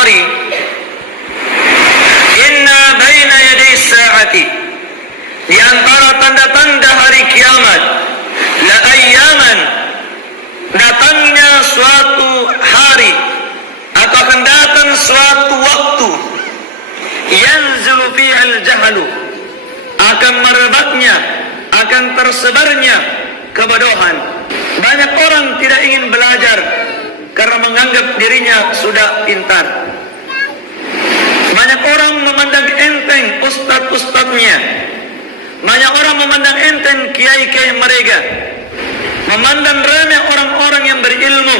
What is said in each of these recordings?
Bukhari, inna baina yaday sa'ati, di antara tanda-tanda hari kiamat, la ayyaman, datangnya suatu hari atau akan datang suatu waktu, yanzulu fi'al jahlu, akan merebaknya, akan tersebarnya kebodohan. Banyak orang tidak ingin belajar karena menganggap dirinya sudah pintar. Banyak orang memandang enteng ustadz-ustadznya. Banyak orang memandang enteng kiai-kiai mereka, memandang remeh orang-orang yang berilmu.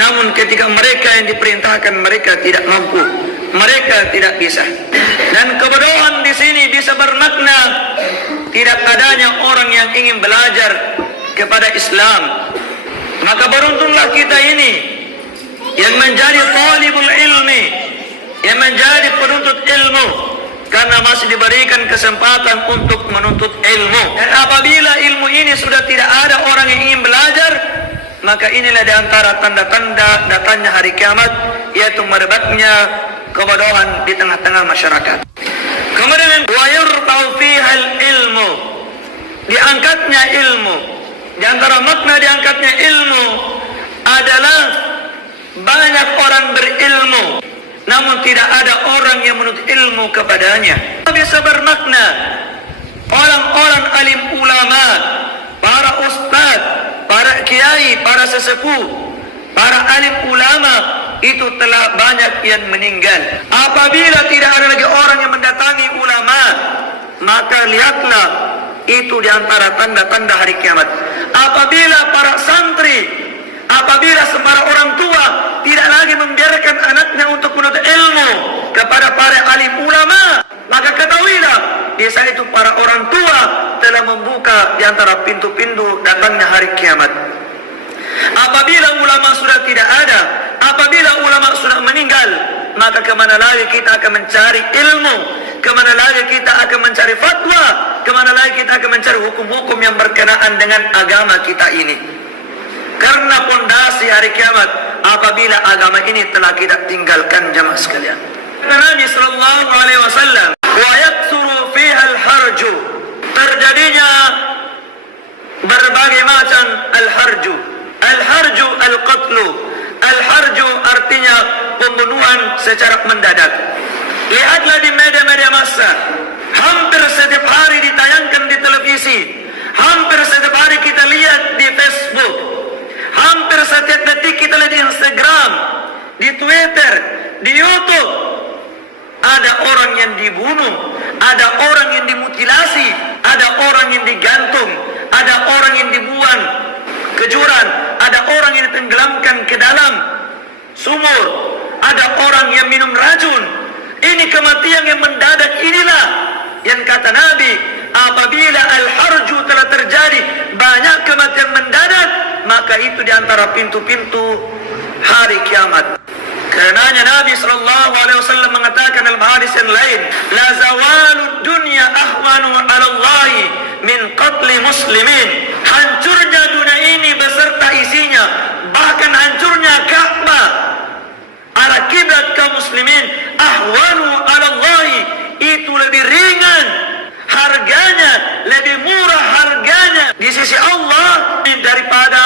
Namun ketika mereka yang diperintahkan, mereka tidak mampu, mereka tidak bisa. Dan kebodohan di sini bisa bermakna tidak adanya orang yang ingin belajar kepada Islam. Maka beruntunglah kita ini yang menjadi talibul ilmi, yang menjadi penuntut ilmu, karena masih diberikan kesempatan untuk menuntut ilmu. Dan apabila ilmu ini sudah tidak ada orang yang ingin belajar, maka inilah di antara tanda-tanda datangnya hari kiamat, yaitu merebaknya kebodohan di tengah-tengah masyarakat. Kemudian wa yurfa'u fihal ilmu, diangkatnya ilmu. Di antara makna diangkatnya ilmu adalah banyak orang berilmu, namun tidak ada orang yang menuntut ilmu kepadanya. Bisa bermakna orang-orang alim ulama, para ustaz, para kiai, para sesepuh, para alim ulama itu telah banyak yang meninggal. Apabila tidak ada lagi orang yang mendatangi ulama, maka lihatlah itu di antara tanda-tanda hari kiamat. Apabila para santri, apabila para orang tua tidak lagi membiarkan anaknya untuk menuntut ilmu kepada para alim ulama, maka ketahuilah di saat itu para orang tua telah membuka di antara pintu-pintu datangnya hari kiamat. Apabila ulama sudah tidak ada, apabila ulama sudah meninggal, maka kemana lagi kita akan mencari ilmu? Kemana lagi kita akan mencari fatwa? Kemana lagi kita akan mencari hukum-hukum yang berkenaan dengan agama kita ini? Karena pondasi hari kiamat apabila agama ini telah kita tinggalkan, jamaah sekalian. Nabi sallallahu alaihi wasallam, wa yaktsuru fiha al-harju, terjadinya berbagai macam al-harju. Al-harju al-qatlu. Al-harju artinya pembunuhan secara mendadak. Lihatlah di media-media massa, hampir setiap hari ditayangkan di televisi, hampir setiap hari kita lihat di Facebook, hampir setiap detik kita lihat di Instagram, di Twitter, di YouTube. Ada orang yang dibunuh, ada orang yang dimutilasi, ada orang yang digantung, ada orang yang dibuang ke jurang, ada orang yang ditenggelamkan ke dalam sumur, ada orang yang minum racun. Ini kematian yang mendadak, inilah yang kata Nabi, apabila al-harju telah terjadi, banyak kematian mendadak, maka itu di antara pintu-pintu hari kiamat. Karenanya Nabi SAW mengatakan dalam hadis yang lain, la zawalud dunya ahwanu 'ala Allah min qatli muslimin. Hancurnya dunia ini beserta isinya, bahkan hancurnya Ka'bah, arah kiblat kaum muslimin, ahwanu 'ala Allah, itu lebih ringan harganya, lebih murah harganya di sisi Allah daripada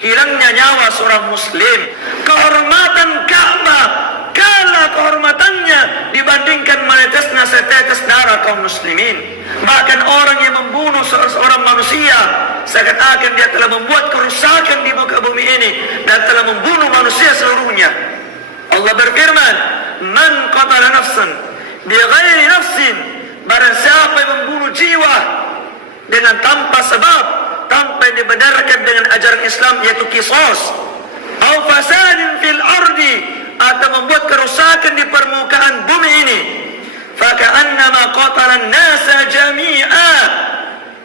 hilangnya nyawa seorang muslim. Kehormatan Ka'bah kalah kehormatannya dibandingkan menetesnya setetes darah kaum muslimin. Bahkan orang yang membunuh seorang manusia seakan-akan dia telah membuat kerusakan di muka bumi ini dan telah membunuh manusia seluruhnya. Allah berfirman, man qatala nafsan bighairi nafsin, barang siapa yang membunuh jiwa dengan tanpa sebab, tanpa dibenarkan dengan ajaran Islam, yaitu qisas, au fasadin fil ardi, atau membuat kerusakan di permukaan bumi ini, faka'annama qatalan nasa jami'a,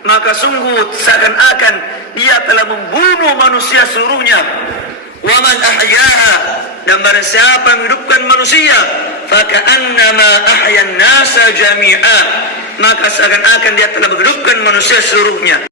maka sungguh seakan-akan dia telah membunuh manusia seluruhnya. Wa man ahya'a, dan barang siapa menghidupkan manusia, faka'annama ahyan nasa jami'a, maka seakan-akan dia telah menghidupkan manusia seluruhnya.